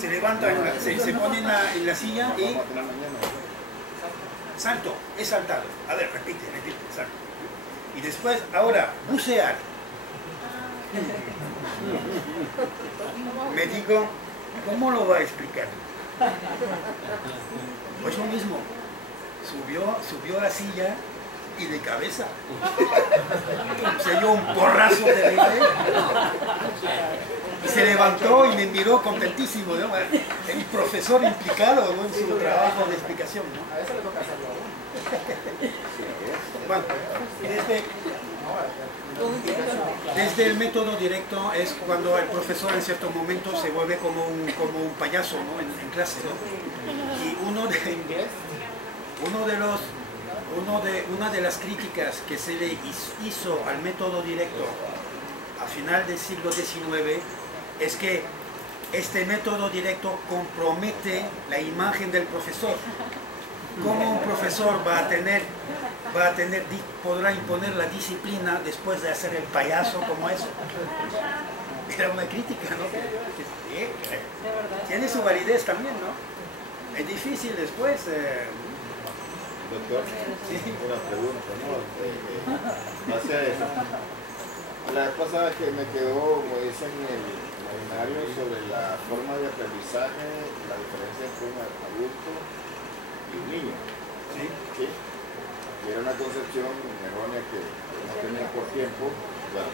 se levanta, se pone en la silla y salto, es saltado. A ver, repite, salto. Y después, ahora, bucear. Me digo, ¿cómo lo va a explicar? Pues lo mismo, subió a la silla y de cabeza. Se dio un porrazo de aire y se levantó y me miró contentísimo, ¿no? El profesor implicado, ¿no?, en su trabajo de explicación, ¿no? A eso le toca hacerlo a uno. Bueno, desde el método directo es cuando el profesor en cierto momento se vuelve como un payaso, ¿no?, en clase, ¿no? Y una de las críticas que se le hizo al método directo a final del siglo XIX es que este método directo compromete la imagen del profesor. ¿Cómo un profesor podrá imponer la disciplina después de hacer el payaso como eso? Era una crítica, ¿no? Tiene su validez también, ¿no? Es difícil después. Doctor, Sí. una pregunta, ¿no? Hacia eso. La vez pasada que me quedó, como dicen, el imaginario sobre la forma de aprendizaje, la diferencia entre un adulto y un niño. Sí. ¿Sí? Y era una concepción errónea que no tenía por tiempo. Bueno,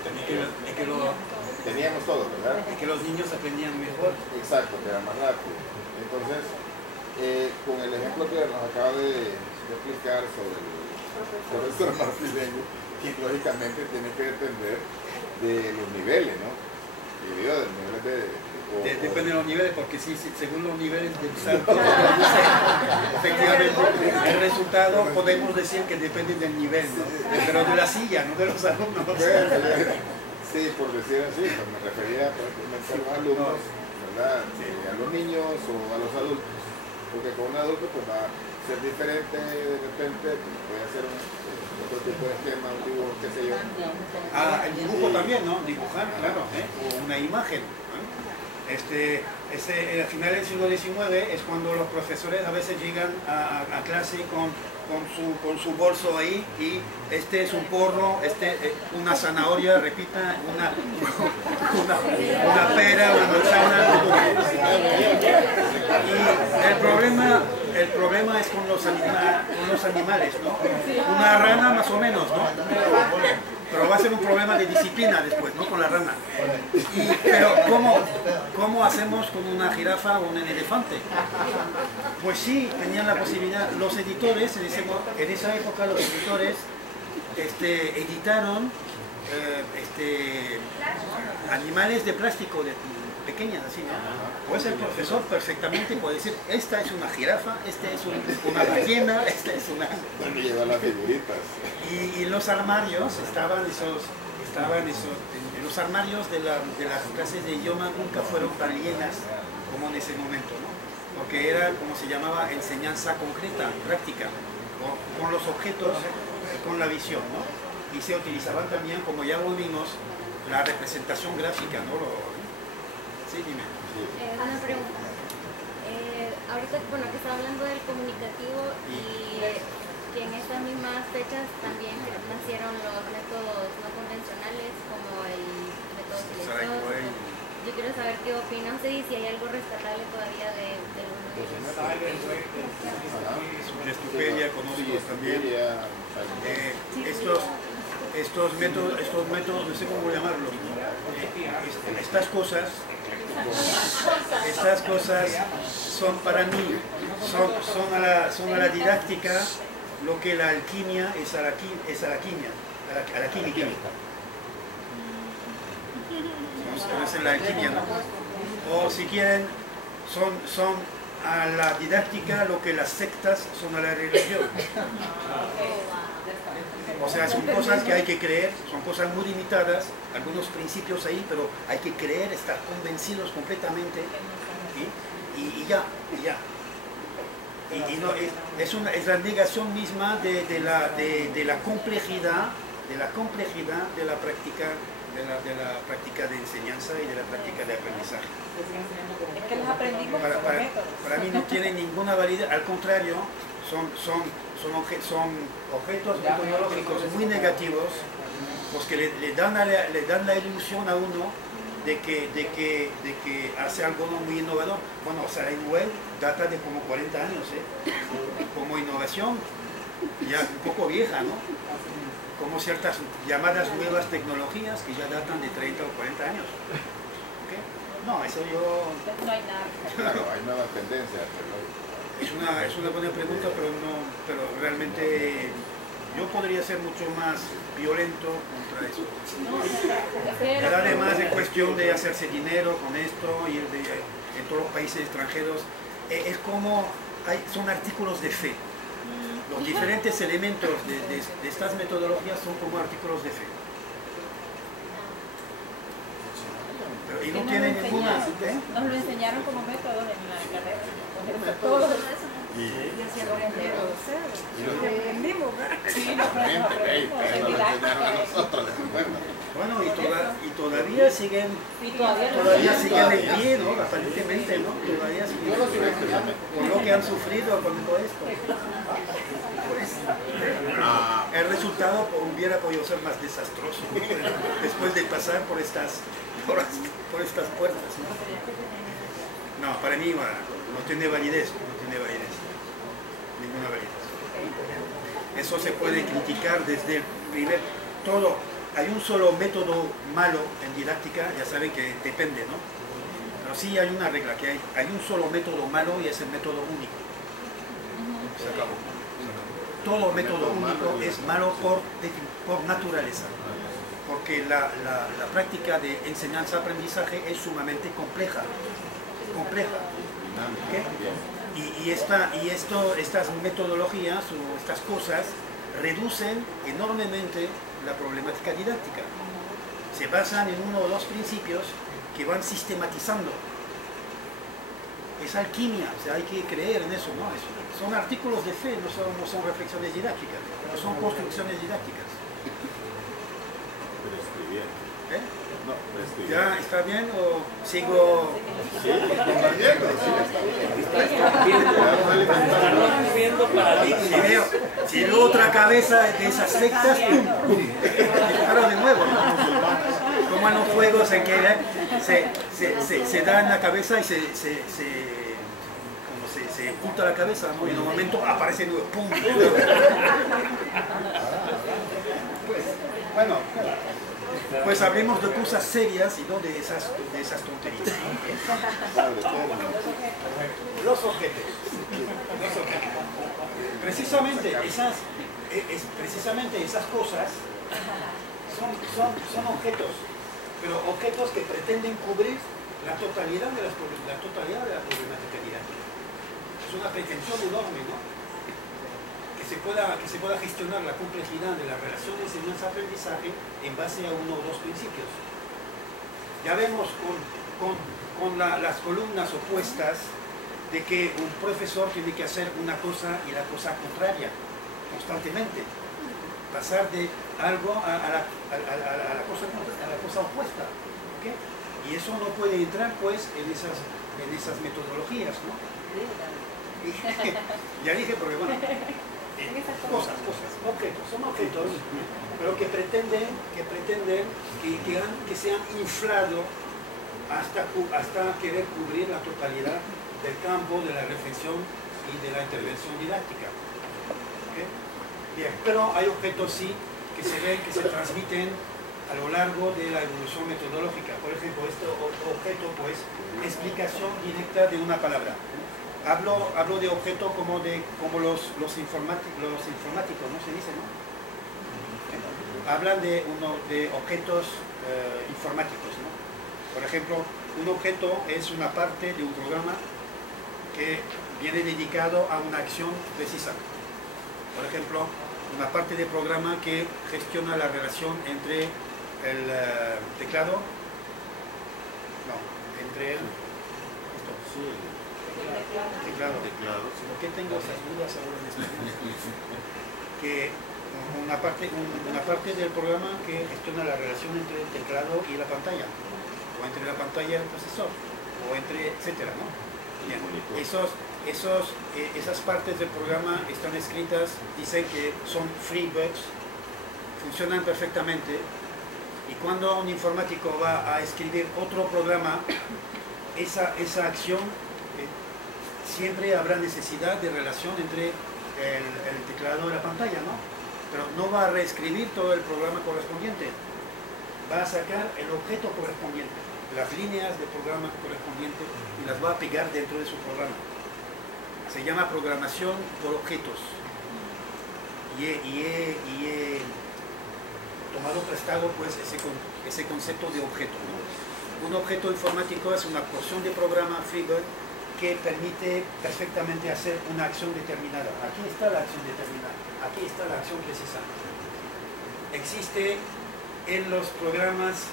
teníamos todo, ¿verdad? Es que los niños aprendían mejor. Exacto, que era más rápido. Entonces, con el ejemplo que nos acaba de explicar sobre el profesor marfileño, que lógicamente tiene que depender de los niveles, ¿no? Y digo, de niveles Depende de los niveles, porque sí, según los niveles del salto, efectivamente, el resultado podemos decir que depende del nivel, ¿no? Pero de la silla, no de los alumnos. Sí, por decir así, pues me refería prácticamente a los alumnos, ¿verdad? A los niños o a los adultos. Porque con un adulto pues va a ser diferente de repente, puede hacer otro tipo de esquema, un dibujo, qué sé yo. Ah, el dibujo también, ¿no? Dibujar, claro, o una imagen, ¿no? Al final del siglo XIX es cuando los profesores a veces llegan a clase con su bolso ahí, y este es un porro, una zanahoria, repita, una pera, una manzana. Y el problema es con los animales, ¿no? Una rana más o menos, ¿no? Pero va a ser un problema de disciplina después, ¿no? Con la rana. Pero ¿cómo hacemos con una jirafa o un elefante? Pues sí, tenían la posibilidad. Los editores, en esa época los editores editaron animales de plástico, pequeñas, así, ¿no? Pues el profesor perfectamente puede decir, esta es una jirafa, esta es una ballena, esta es una... ¿Dónde llevan las figuritas? Y los armarios en los armarios de las clases de idioma nunca fueron tan llenas como en ese momento, ¿no? Porque era, como se llamaba, enseñanza concreta, práctica, con los objetos y con la visión, ¿no? Y se utilizaban también, como ya volvimos, la representación gráfica, ¿no? Sí, dime. Una pregunta. Ahorita, bueno, que estaba hablando del comunicativo y que en estas mismas fechas también nacieron los métodos no convencionales como el método silencioso. Yo quiero saber qué opinan ustedes y si hay algo rescatable todavía de alguno de ellos. Gestupedia, conozco también. Estos métodos, no sé cómo llamarlos, ¿no? Estas cosas son para mí, son a la didáctica lo que la alquimia es a la química. Es la alquimia, ¿no? O si quieren, son a la didáctica lo que las sectas son a la religión. O sea, son cosas que hay que creer, son cosas muy limitadas, algunos principios ahí, pero hay que creer, estar convencidos completamente, y ya. Y no, es la negación misma de la complejidad de la práctica de la práctica de enseñanza y de la práctica de aprendizaje. Es que los aprendimos como métodos. Para mí no tienen ninguna validez, al contrario, son objetos metodológicos muy negativos, pues que le dan la ilusión a uno de que hace algo muy innovador. Bueno, o sea, el web data de como 40 años, como innovación, ya un poco vieja, ¿no? Como ciertas llamadas nuevas tecnologías que ya datan de 30 o 40 años. ¿Okay? No, eso yo... No hay nada. Claro, hay nuevas tendencias. Es una buena pregunta, pero realmente yo podría ser mucho más violento contra eso. Pero además, en cuestión de hacerse dinero con esto y en todos los países extranjeros, es como son artículos de fe. Los diferentes elementos de estas metodologías son como artículos de fe. Pero, y no tienen ninguna... Nos lo enseñaron como método en la carrera. Todos. Y así aprendemos. Sí, lo aprendemos. Bueno, y todavía siguen en pie, ¿no? Aparentemente, ¿no? Todavía siguen por lo que han sufrido con todo esto. Pues, el resultado hubiera podido ser más desastroso después de pasar por estas puertas, ¿no? No, para mí no tiene validez, ninguna validez. Eso se puede criticar desde el primer... Hay un solo método malo en didáctica, ya saben que depende, ¿no? Pero sí hay una regla, que hay un solo método malo y es el método único. Se acabó. Todo método único es malo por naturaleza, porque la práctica de enseñanza-aprendizaje es sumamente compleja. ¿Okay? Y estas metodologías o estas cosas reducen enormemente la problemática didáctica. Se basan en uno o dos principios que van sistematizando. Es alquimia, o sea, hay que creer en eso, ¿no? Son artículos de fe, no son reflexiones didácticas, no son construcciones didácticas. Pero estoy bien. ¿Eh? No, estoy bien. ¿Ya está bien o sigo? Sí, compartiendo. Si veo otra cabeza de esas sectas, ¡pum! Disparo de nuevo, ¿no? Como en los juegos en que se da en la cabeza y se oculta la cabeza, ¿no? Y en un momento aparece de nuevo, ¡pum! Bueno, pues hablemos de cosas serias y no de esas tonterías. Los objetos. Precisamente esas cosas son objetos, pero objetos que pretenden cubrir la totalidad de la problemática didáctica. Es una pretensión enorme, ¿no? Que se pueda gestionar la complejidad de la relación de enseñanza-aprendizaje en base a uno o dos principios. Ya vemos con las columnas opuestas de que un profesor tiene que hacer una cosa y la cosa contraria constantemente, pasar de algo a la cosa opuesta, ¿okay? Y eso no puede entrar pues en esas metodologías, ¿no? Ya dije, porque bueno, son objetos, pero que pretenden que sean inflados hasta querer cubrir la totalidad del campo de la reflexión y de la intervención didáctica. ¿Okay? Bien, pero hay objetos sí que se ven, que se transmiten a lo largo de la evolución metodológica. Por ejemplo, este objeto, pues, explicación directa de una palabra. Hablo de objeto como los informáticos, ¿no? Se dice, ¿no? Hablan de objetos informáticos, ¿no? Por ejemplo, un objeto es una parte de un programa que viene dedicado a una acción precisa. Por ejemplo, una parte del programa que gestiona la relación entre el teclado, entre el teclado. ¿Por qué tengo esas dudas ahora en este momento? Que una parte del programa que gestiona la relación entre el teclado y la pantalla, o entre la pantalla y el procesador, o entre etcétera, ¿no? Bien. Esas partes del programa están escritas, dicen que son FreeBugs, funcionan perfectamente, y cuando un informático va a escribir otro programa, esa acción siempre habrá necesidad de relación entre el teclado y la pantalla, ¿no? Pero no va a reescribir todo el programa correspondiente, va a sacar el objeto correspondiente, las líneas de programa correspondientes, y las va a pegar dentro de su programa. Se llama programación por objetos, y he tomado prestado pues ese concepto de objeto, ¿no? Un objeto informático es una porción de programa FreeBug que permite perfectamente hacer una acción determinada. Aquí está la acción determinada, aquí está la acción precisa. Existe en los programas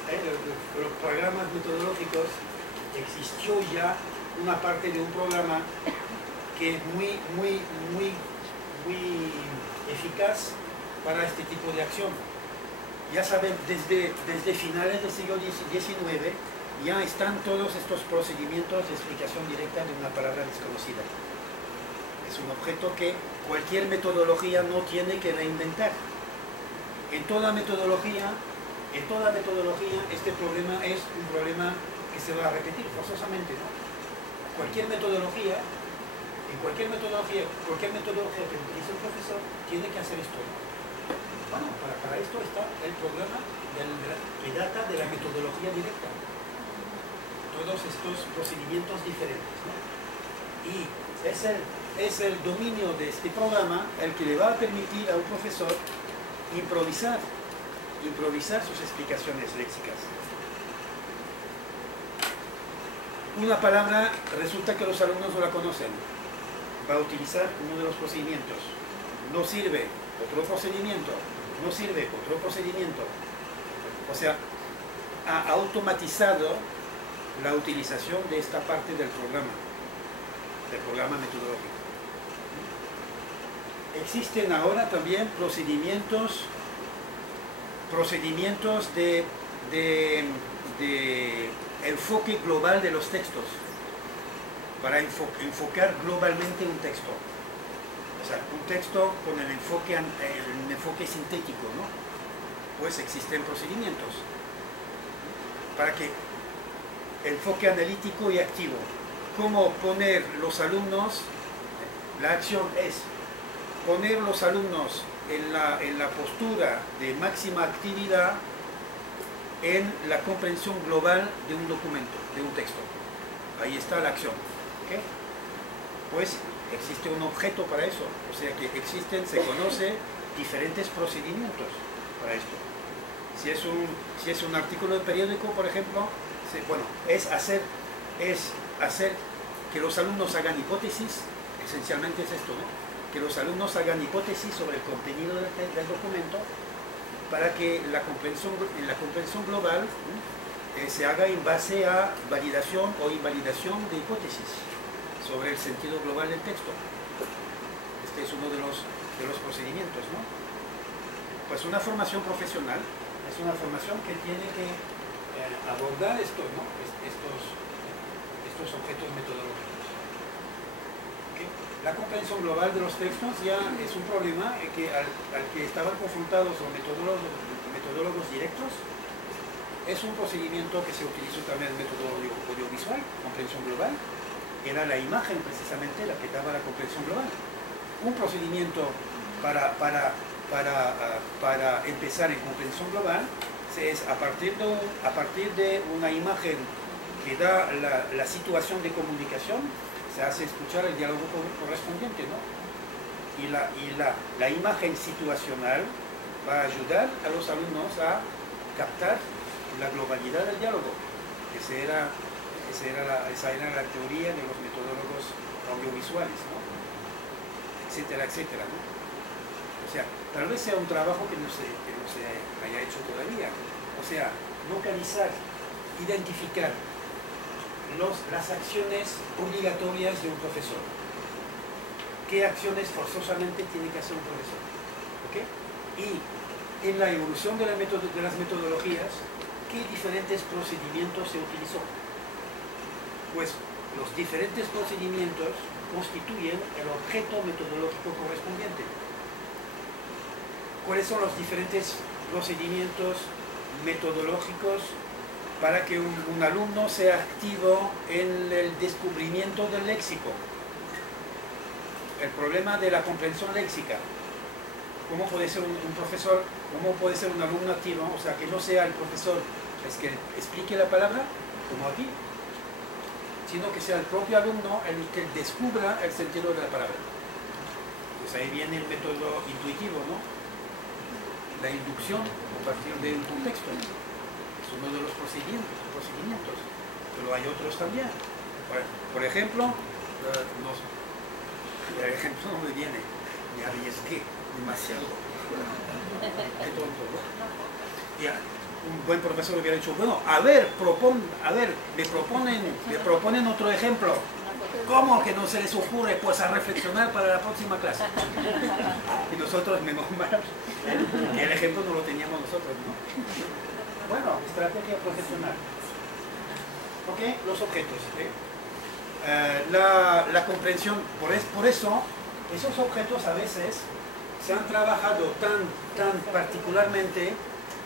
metodológicos, existió ya una parte de un programa que es muy eficaz para este tipo de acción. Ya saben, desde finales del siglo XIX ya están todos estos procedimientos de explicación directa de una palabra desconocida. Es un objeto que cualquier metodología no tiene que reinventar. En toda metodología este problema es un problema que se va a repetir forzosamente, ¿no? Cualquier metodología que utilice el profesor tiene que hacer esto, ¿no? Bueno, para esto está el programa que data de la metodología directa. Todos estos procedimientos diferentes, ¿no? Y es el dominio de este programa el que le va a permitir a un profesor improvisar sus explicaciones léxicas. Una palabra resulta que los alumnos no la conocen, va a utilizar uno de los procedimientos, no sirve otro procedimiento, no sirve otro procedimiento. O sea, ha automatizado la utilización de esta parte del programa metodológico. Existen ahora también procedimientos de enfoque global de los textos, para enfocar globalmente un texto. O sea, un texto con el enfoque sintético, ¿no? Pues existen procedimientos para que enfoque analítico y activo. ¿Cómo poner los alumnos? La acción es poner los alumnos en la postura de máxima actividad en la comprensión global de un documento, de un texto. Ahí está la acción. ¿Okay? Pues existe un objeto para eso. O sea que se conoce diferentes procedimientos para esto. Si es un artículo de periódico, por ejemplo, es hacer que los alumnos hagan hipótesis, esencialmente es esto, ¿no? Que los alumnos hagan hipótesis sobre el contenido del documento para que en la comprensión global se haga en base a validación o invalidación de hipótesis sobre el sentido global del texto. Este es uno de los procedimientos, ¿no? Pues una formación profesional es una formación que tiene que abordar estos objetos metodológicos. ¿Okay? La comprensión global de los textos ya es un problema al que estaban confrontados los metodólogos directos. Es un procedimiento que se utilizó también en el método audiovisual, comprensión global. Era la imagen precisamente la que daba la comprensión global. Un procedimiento para empezar en comprensión global es a partir de una imagen que da la situación de comunicación, se hace escuchar el diálogo correspondiente, ¿no? Y la imagen situacional va a ayudar a los alumnos a captar la globalidad del diálogo. Esa era la teoría de los metodólogos audiovisuales, ¿no? Etcétera, etcétera, ¿no? O sea, tal vez sea un trabajo que no se haya hecho todavía. O sea, localizar, identificar las acciones obligatorias de un profesor. ¿Qué acciones forzosamente tiene que hacer un profesor? ¿Okay? Y en la evolución de las metodologías, ¿qué diferentes procedimientos se utilizó? Pues los diferentes procedimientos constituyen el objeto metodológico correspondiente. ¿Cuáles son los diferentes procedimientos metodológicos para que un alumno sea activo en el descubrimiento del léxico? El problema de la comprensión léxica. ¿Cómo puede ser un profesor, cómo puede ser un alumno activo? O sea, que no sea el profesor es que explique la palabra, como aquí, sino que sea el propio alumno el que descubra el sentido de la palabra. Pues ahí viene el método intuitivo, ¿no? La inducción a partir de un contexto. Es uno de los procedimientos, pero hay otros también. Por ejemplo, el ejemplo no me viene, me arriesgué demasiado. Qué tonto, ¿no? Ya, un buen profesor hubiera dicho, bueno, a ver, me proponen otro ejemplo. ¿Cómo que no se les ocurre? Pues a reflexionar para la próxima clase. Y nosotros, menos mal, el ejemplo no lo teníamos nosotros, ¿no? Bueno, estrategia profesional. ¿Ok? Los objetos. La comprensión, por eso, esos objetos a veces se han trabajado tan particularmente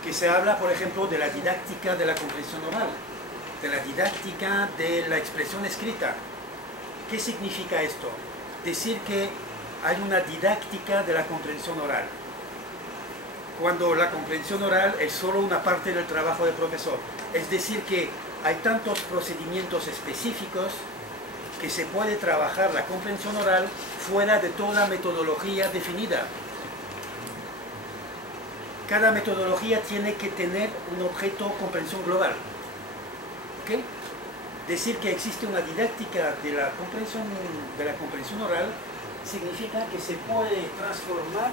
que se habla, por ejemplo, de la didáctica de la comprensión oral, de la didáctica de la expresión escrita. ¿Qué significa esto? Decir que hay una didáctica de la comprensión oral, cuando la comprensión oral es solo una parte del trabajo del profesor. Es decir, que hay tantos procedimientos específicos que se puede trabajar la comprensión oral fuera de toda metodología definida. Cada metodología tiene que tener un objeto comprensión global. ¿Okay? Decir que existe una didáctica de la comprensión oral significa que se puede transformar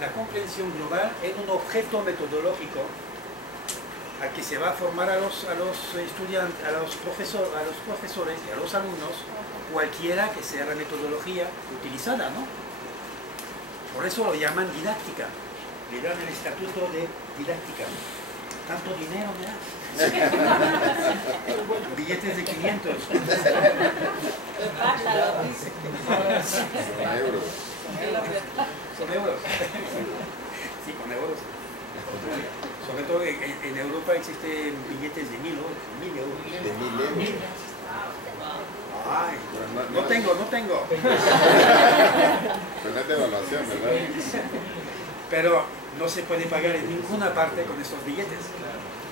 la comprensión global en un objeto metodológico al que se va a formar a los estudiantes, a los profesores y a los alumnos, cualquiera que sea la metodología utilizada, ¿no? Por eso lo llaman didáctica. Le dan el estatuto de didáctica. Tanto dinero me das. Billetes de 500. Son euros. Sí, con euros. Sobre todo en Europa existen billetes de 1.000 euros. De 1.000 euros. Ay, no tengo. Pero no es de evaluación, ¿verdad? Pero no se puede pagar en ninguna parte con estos billetes.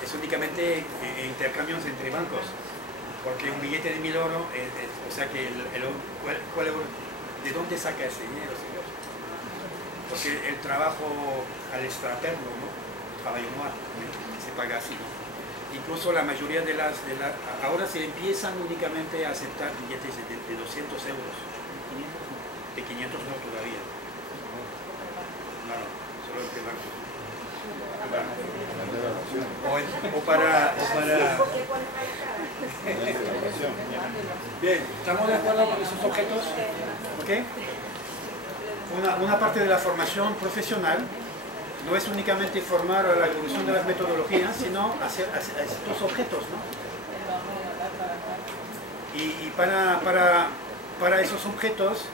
Es únicamente intercambios entre bancos. Porque un billete de 1.000 euros, o sea que ¿cuál euro? ¿De dónde saca ese dinero, señor? Porque el trabajo al extraperno, ¿no? Trabajo manual, se paga así, ¿no? Incluso la mayoría ahora se empiezan únicamente a aceptar billetes de 200 euros. De 500 no todavía. No, solo el banco. O para... Bien, ¿estamos de acuerdo con esos objetos? ¿Ok? Una parte de la formación profesional no es únicamente formar a la evolución de las metodologías, sino hacer estos objetos, ¿no? Y para esos objetos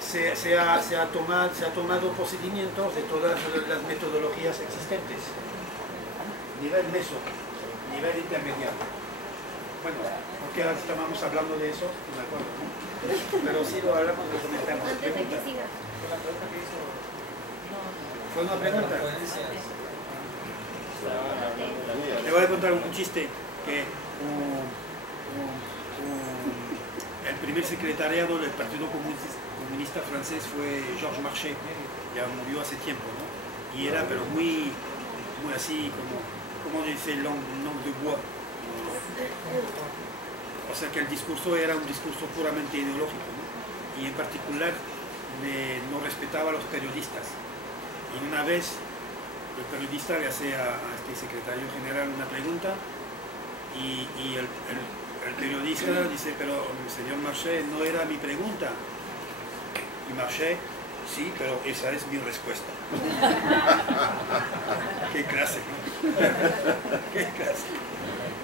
se ha tomado procedimientos de todas las metodologías existentes. Nivel meso, nivel intermediario. Bueno, porque ahora estábamos hablando de eso, no me acuerdo, ¿no? Pero sí lo hablamos, lo comentamos. Antes de que siga. ¿Fue una pregunta? Le voy a contar un chiste que el primer secretariado del Partido Comunista Francés fue Georges Marchais, ya murió hace tiempo, ¿no? Y era pero muy así como dice langue de bois. O sea que el discurso era un discurso puramente ideológico, ¿no? Y en particular no respetaba a los periodistas. Y una vez el periodista le hace a este secretario general una pregunta y el periodista dice, pero señor Marchais, no era mi pregunta. Y Marchais Sí, pero esa es mi respuesta. Qué clase, ¿no? Qué clase.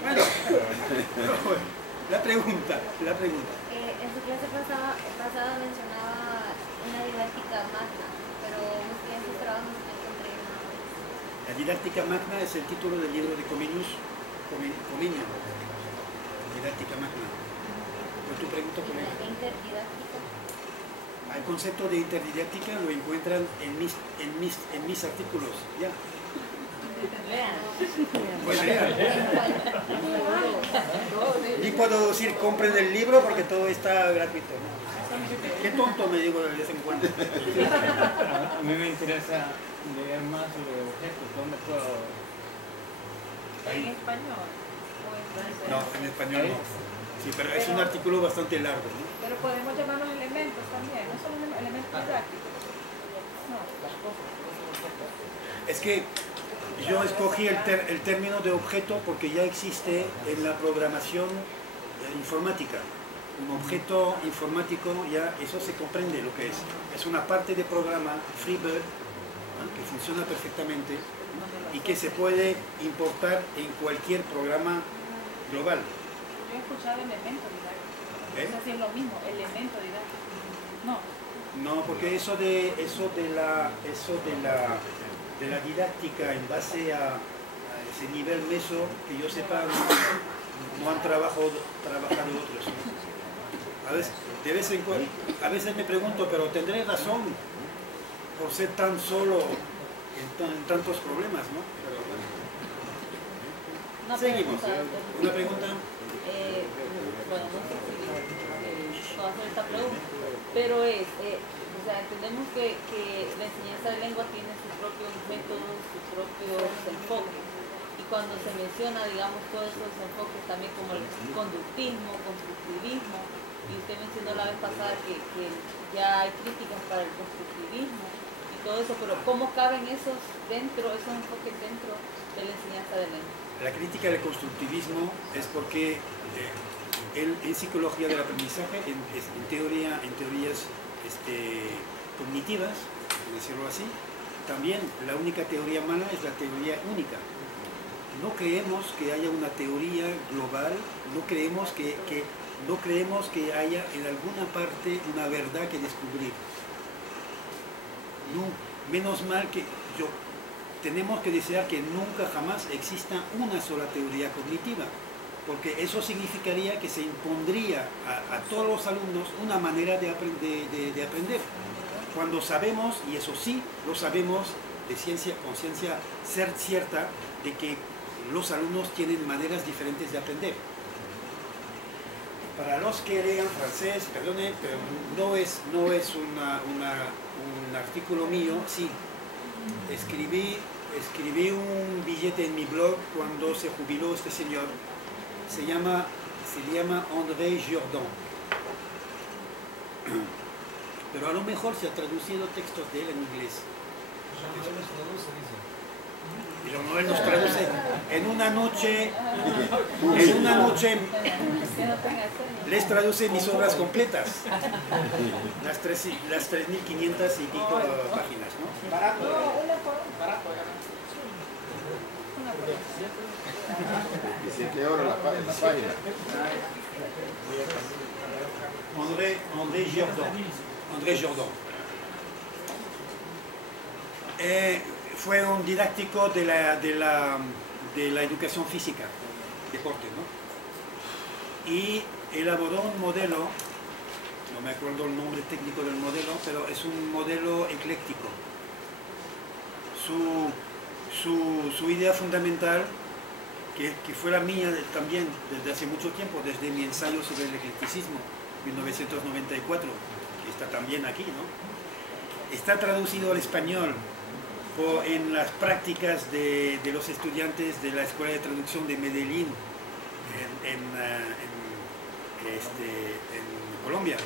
Bueno, la pregunta. En su clase pasada mencionaba una didáctica magna, pero busqué en sus trabajos no encontré nada. La didáctica magna es el título del libro de Comenius, Comenio. Didáctica magna. ¿Pero tu pregunta por ahí? Interdidáctica. El concepto de interdidáctica lo encuentran en mis artículos, ya. Pues lean. Y puedo decir, compren el libro porque todo está gratuito, ¿no? Qué tonto me digo de vez en cuando. A mí me interesa leer más sobre objetos. ¿Dónde puedo...? ¿En español? ¿O en francés? No, en español no. Sí, pero es un artículo bastante largo, ¿no? Pero podemos llamarlos elementos también, no son elementos didácticos. No. Es que yo escogí el término de objeto porque ya existe en la programación informática. Un objeto informático, ya eso se comprende lo que es. Es una parte de programa Freebird, ¿no?, que funciona perfectamente y que se puede importar en cualquier programa global. Yo he escuchado elemento didáctico. ¿Eh? No sé si es lo mismo, elemento didáctico. No. No, porque eso de la didáctica en base a ese nivel meso, que yo sepa, no han trabajado otros. A veces me pregunto, pero tendré razón por ser tan solo en tantos problemas, ¿no? Pero bueno. Una Seguimos. pregunta, ¿Una pregunta? Bueno, no sé si puedo hacer esta pregunta, pero o sea, entendemos que la enseñanza de lengua tiene sus propios métodos, sus propios enfoques, y cuando se menciona, digamos, todos esos enfoques también como el conductismo, constructivismo, y usted mencionó la vez pasada que ya hay críticas para el constructivismo y todo eso, pero ¿cómo caben esos enfoques dentro de la enseñanza de lengua? La crítica del constructivismo es porque en psicología del aprendizaje, en teorías cognitivas, por decirlo así, también la única teoría mala es la teoría única. No creemos que haya una teoría global, no creemos que haya en alguna parte una verdad que descubrir. No, menos mal que tenemos que desear que nunca jamás exista una sola teoría cognitiva, porque eso significaría que se impondría a todos los alumnos una manera de aprender. Cuando sabemos, y eso sí lo sabemos con ciencia cierta, de que los alumnos tienen maneras diferentes de aprender. Para los que lean francés, perdone, pero no es un artículo mío, sí. Escribí un billete en mi blog cuando se jubiló este señor. Se llama André Jourdan. Pero a lo mejor se ha traducido textos de él en inglés. Pero no, él nos traduce en una noche les traduce mis obras completas, las 3.500 y pico páginas, ¿no? Barato. €17 la página. André Jourdan. Fue un didáctico de la educación física, deporte, ¿no? Y elaboró un modelo, no me acuerdo el nombre técnico del modelo, pero es un modelo ecléctico. Su idea fundamental, que fue la mía también desde hace mucho tiempo, desde mi ensayo sobre el eclecticismo, 1994, que está también aquí, ¿no? Está traducido al español en las prácticas de los estudiantes de la Escuela de Traducción de Medellín, en Colombia,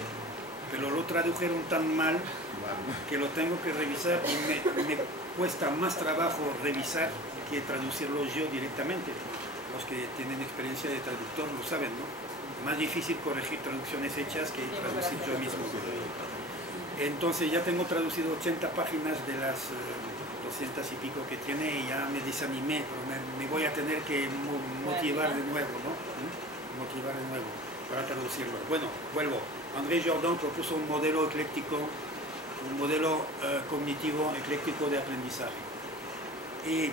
pero lo tradujeron tan mal que lo tengo que revisar y me cuesta más trabajo revisar que traducirlo yo directamente. Los que tienen experiencia de traductor lo saben, ¿no? Más difícil corregir traducciones hechas que traducir yo mismo. Entonces ya tengo traducido 80 páginas de las 200 y pico que tiene y ya me desanimé, pero me voy a tener que motivar de nuevo, ¿no? Motivar de nuevo para traducirlo. Bueno, vuelvo. André Jordan propuso un modelo ecléctico, un modelo cognitivo ecléctico de aprendizaje. Y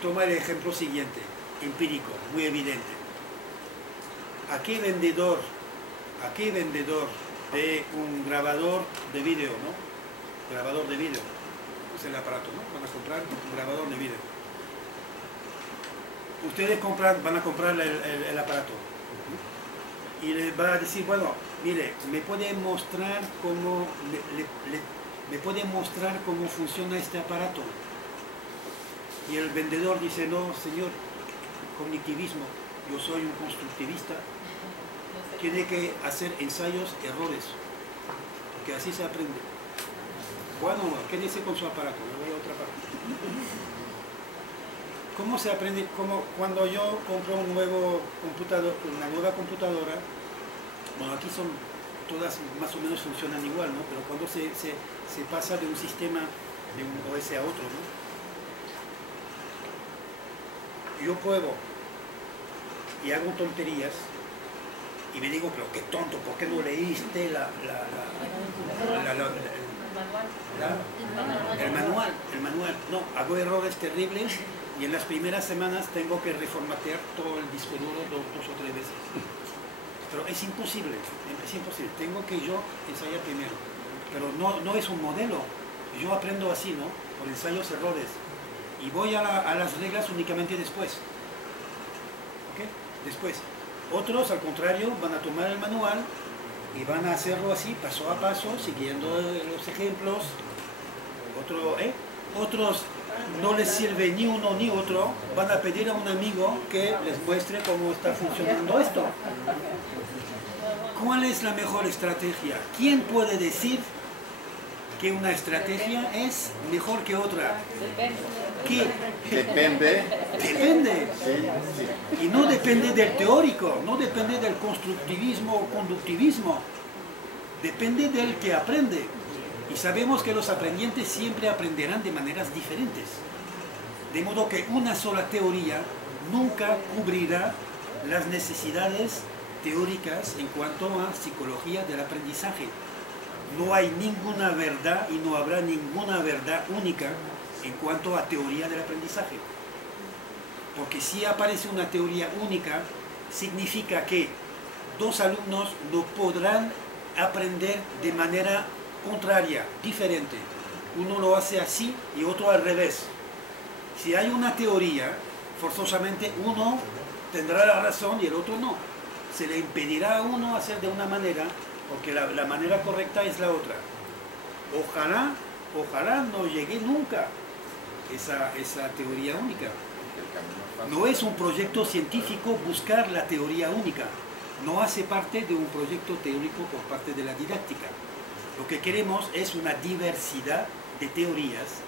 toma el ejemplo siguiente, empírico, muy evidente. ¿A qué vendedor de un grabador de vídeo, ¿no? Grabador de vídeo, es el aparato, ¿no? Van a comprar un grabador de vídeo. Ustedes van a comprar el aparato y les va a decir, bueno, mire, me puede mostrar cómo funciona este aparato. Y el vendedor dice, no, señor, cognitivismo, yo soy un constructivista. Tiene que hacer ensayos, errores, porque así se aprende. Bueno, quédese con su aparato, me voy a otra parte. ¿Cómo se aprende? Cuando yo compro una nueva computadora, bueno, aquí son todas más o menos funcionan igual, ¿no? Pero cuando se pasa de un sistema, de un OS a otro, ¿no? Yo pruebo y hago tonterías y me digo, pero qué tonto, ¿por qué no leíste el manual? No, hago errores terribles y en las primeras semanas tengo que reformatear todo el disco duro 2 o 3 veces. Pero es imposible, tengo que yo ensayar primero. Pero no es un modelo, yo aprendo así, ¿no? Por ensayos, errores. Y voy a las reglas únicamente después. ¿Ok? Después. Otros, al contrario, van a tomar el manual y van a hacerlo así, paso a paso, siguiendo los ejemplos. Otros no les sirve ni uno ni otro, van a pedir a un amigo que les muestre cómo está funcionando esto. ¿Cuál es la mejor estrategia? ¿Quién puede decir que una estrategia es mejor que otra? ¿Qué? Depende. Depende. Sí. Y no depende del teórico, no depende del constructivismo o conductivismo. Depende del que aprende. Y sabemos que los aprendientes siempre aprenderán de maneras diferentes. De modo que una sola teoría nunca cubrirá las necesidades teóricas en cuanto a psicología del aprendizaje. No hay ninguna verdad y no habrá ninguna verdad única en cuanto a teoría del aprendizaje. Porque si aparece una teoría única, significa que dos alumnos no podrán aprender de manera contraria, diferente. Uno lo hace así y otro al revés. Si hay una teoría, forzosamente uno tendrá la razón y el otro no. Se le impedirá a uno hacer de una manera, porque la manera correcta es la otra. Ojalá no llegue nunca esa teoría única. No es un proyecto científico buscar la teoría única. No hace parte de un proyecto teórico por parte de la didáctica. Lo que queremos es una diversidad de teorías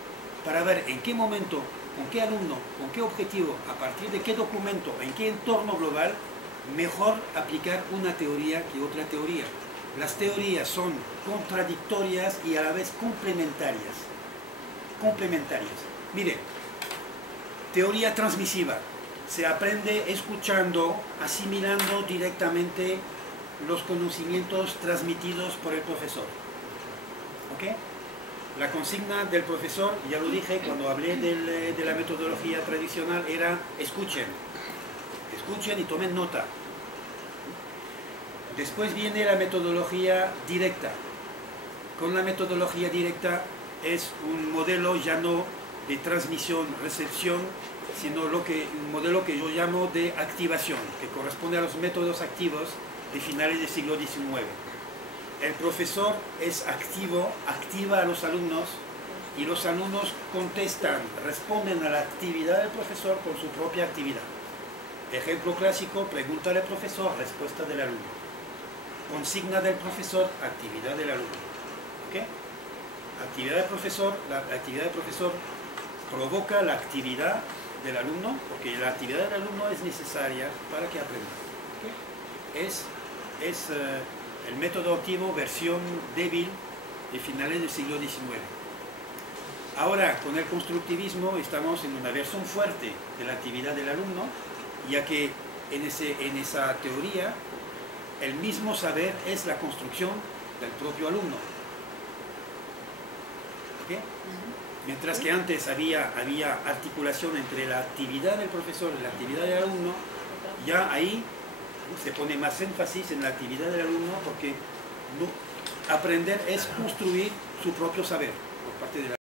para ver en qué momento, con qué alumno, con qué objetivo, a partir de qué documento, en qué entorno global, mejor aplicar una teoría que otra teoría. Las teorías son contradictorias y a la vez complementarias. Mire, teoría transmisiva. Se aprende escuchando, asimilando directamente los conocimientos transmitidos por el profesor. ¿Ok? La consigna del profesor, ya lo dije cuando hablé de la metodología tradicional, era escuchen y tomen nota. Después viene la metodología directa. Con la metodología directa es un modelo ya no de transmisión, recepción, sino un modelo que yo llamo de activación, que corresponde a los métodos activos de finales del siglo XIX. El profesor es activo, activa a los alumnos y los alumnos contestan, responden a la actividad del profesor con su propia actividad. Ejemplo clásico, pregunta del profesor, respuesta del alumno. Consigna del profesor, actividad del alumno. ¿Okay? Actividad del profesor, la actividad del profesor provoca la actividad del alumno, porque la actividad del alumno es necesaria para que aprenda. ¿Okay? Es el método activo versión débil de finales del siglo XIX. Ahora, con el constructivismo estamos en una versión fuerte de la actividad del alumno, ya que en esa teoría el mismo saber es la construcción del propio alumno. ¿Okay? Mientras que antes había articulación entre la actividad del profesor y la actividad del alumno, ya ahí se pone más énfasis en la actividad del alumno porque aprender es construir su propio saber por parte del